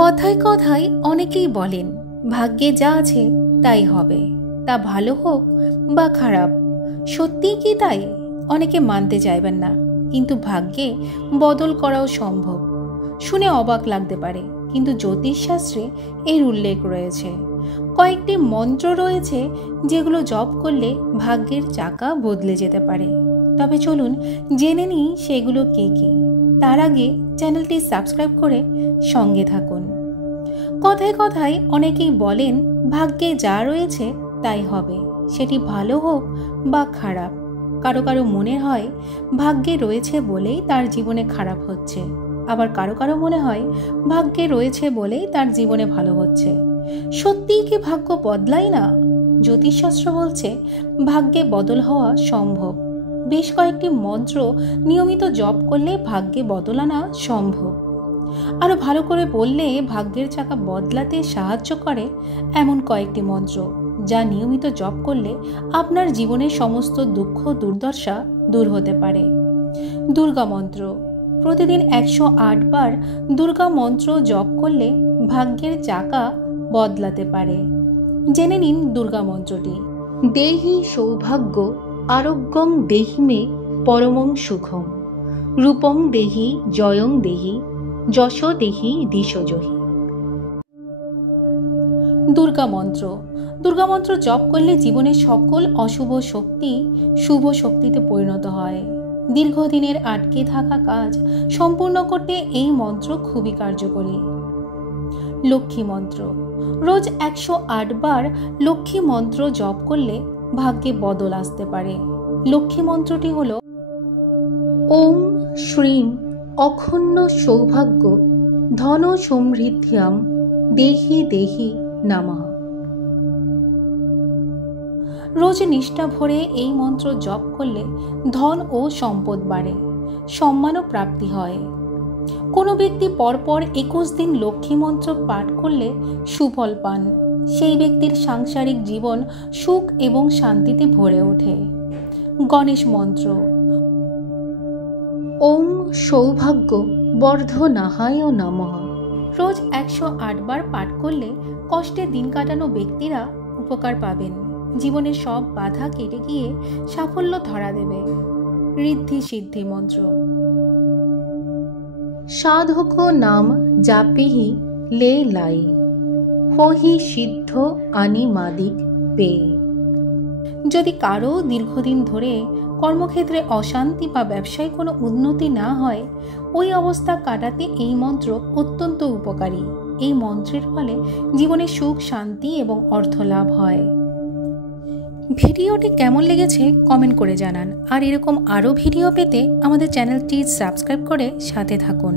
কথায় কথায় অনেকেই বলেন ভাগ্যে যা আছে তাই হবে, তা ভালো হোক বা খারাপ। সত্যিই কি তাই? অনেকে মানতে চাইবেন না, কিন্তু ভাগ্যে বদল করাও সম্ভব। শুনে অবাক লাগতে পারে, কিন্তু জ্যোতিষশাস্ত্রে এর উল্লেখ রয়েছে। কয়েকটি মন্ত্র রয়েছে যেগুলো জপ করলে ভাগ্যের চাকা বদলে যেতে পারে। তবে চলুন জেনে নিই সেগুলো কী কী। তার আগে চ্যানেলটি সাবস্ক্রাইব করে সঙ্গে থাকুন। কথায় কথায় অনেকেই বলেন ভাগ্যে যা রয়েছে তাই হবে, সেটি ভালো হোক বা খারাপ। কারো কারো মনে হয় ভাগ্যে রয়েছে বলেই তার জীবনে খারাপ হচ্ছে, আবার কারো কারো মনে হয় ভাগ্যে রয়েছে বলেই তার জীবনে ভালো হচ্ছে। সত্যিই কি ভাগ্য বদলায় না? জ্যোতিষশাস্ত্র বলছে ভাগ্যে বদল হওয়া সম্ভব। বেশ কয়েকটি মন্ত্র নিয়মিত জপ করলে ভাগ্যে বদল আনা সম্ভব। আরো ভালো করে বললে ভাগ্যের চাকা বদলাতে সাহায্য করে এমন কয়েকটি মন্ত্র, যা নিয়মিত জপ করলে আপনার জীবনের সমস্ত দুঃখ দুর্দশা দূর হতে পারে। দুর্গা মন্ত্র। প্রতিদিন 108 বার দুর্গা মন্ত্র জপ করলে ভাগ্যের চাকা বদলাতে পারে। জেনে নিন দুর্গা মন্ত্রটি। দেহি সৌভাগ্য আরোগ্যং দেহি মে পরমং সুখম, রূপং দেহি জয়ং দেহি, যশ দেহি দিশজহি। দুর্গা মন্ত্র। দুর্গা মন্ত্র জপ করলে জীবনের সকল অশুভ শক্তি শুভ শক্তিতে পরিণত হয়। দীর্ঘদিনের আটকে থাকা কাজ সম্পূর্ণ করতে এই মন্ত্র খুবই কার্যকরী। লক্ষ্মী মন্ত্র। রোজ 108 বার লক্ষ্মী মন্ত্র জপ করলে ভাগ্যে বদল আসতে পারে। লক্ষ্মী মন্ত্রটি হল ওম শ্রীং অখণ্ড সৌভাগ্য ধন সমৃদ্ধিয়াম দেহি দেহি নমঃ। রোজ নিষ্ঠা ভরে এই মন্ত্র জপ করলে ধন ও সম্পদ বাড়ে, সম্মানও প্রাপ্তি হয়। কোনো ব্যক্তি পরপর 21 দিন লক্ষ্মী মন্ত্র পাঠ করলে সুফল পান। সেই ব্যক্তির সাংসারিক জীবন সুখ এবং শান্তিতে ভরে ওঠে। গণেশ মন্ত্র। ওম সৌভাগ্য বর্ধনাহায় নমঃ। রোজ 108 বার পাঠ করলে কষ্টে দিন কাটানো ব্যক্তিরা উপকার পাবেন। জীবনের সব বাধা কেটে গিয়ে সাফল্য ধরা দেবে। ঋদ্ধি সিদ্ধি মন্ত্র। সাধক নাম জাপিহি লে লাই, হহি সিদ্ধ আনিমাদিক পে। যদি কারো দীর্ঘদিন ধরে কর্মক্ষেত্রে অশান্তি বা ব্যবসায় কোনো উন্নতি না হয়, ওই অবস্থা কাটাতে এই মন্ত্র অত্যন্ত উপকারী। এই মন্ত্রের ফলে জীবনে সুখ শান্তি এবং অর্থ লাভ হয়। ভিডিওটি কেমন লেগেছে কমেন্ট করে জানান। আর এরকম আরও ভিডিও পেতে আমাদের চ্যানেলটি সাবস্ক্রাইব করে সাথে থাকুন।